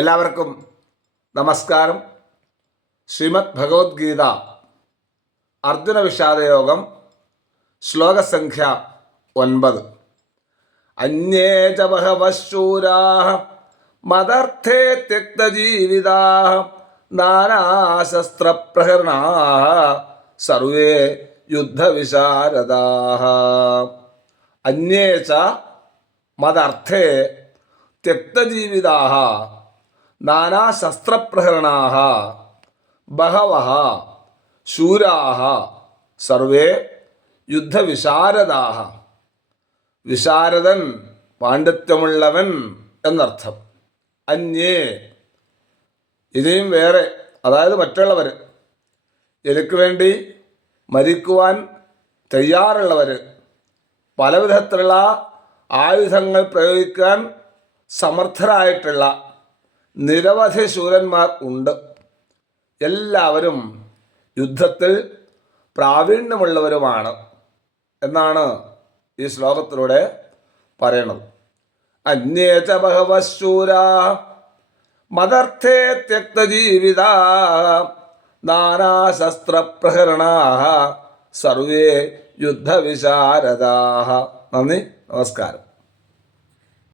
എല്ലാവർക്കും നമസ്കാരം. ശ്രീമദ് ഭഗവത്ഗീത അർജുന വിഷാദയോഗം ശ്ലോകസംഖ്യ ഒൻപത്. അന്യേ ച ബഹവശൂരാ മദർത്ഥേ ത്യക്തജീവിതാ നാനാശസ്ത്രപ്രഹരണാ സർവേ യുദ്ധവിശാരദാ അന്യേ ച മദർത്ഥേ ത്യക്തജീവിതാ നാനാശസ്ത്രപ്രഹരണാ ബഹവ ശൂരാഹ സർവേ യുദ്ധവിശാരദാഹ. വിശാരദൻ പാണ്ഡിത്യമുള്ളവൻ എന്നർത്ഥം. അന്യേ ഇനിയും വേറെ അതായത് മറ്റുള്ളവർ എനിക്ക് വേണ്ടി മരിക്കുവാൻ തയ്യാറുള്ളവർ പലവിധത്തിലുള്ള ആയുധങ്ങൾ പ്രയോഗിക്കാൻ സമർത്ഥരായിട്ടുള്ള നിരവധി ശൂരന്മാർ ഉണ്ട്. എല്ലാവരും യുദ്ധത്തിൽ പ്രാവീണ്യമുള്ളവരുമാണ് എന്നാണ് ഈ ശ്ലോകത്തിലൂടെ പറയണത് അന്യേച ബഹവശൂര മതർത്ഥേ ത്യക്തജീവിത നാനാശസ്ത്രപ്രഹരണാ സർവേ യുദ്ധവിശാരദാ നന്ദി നമസ്കാരം.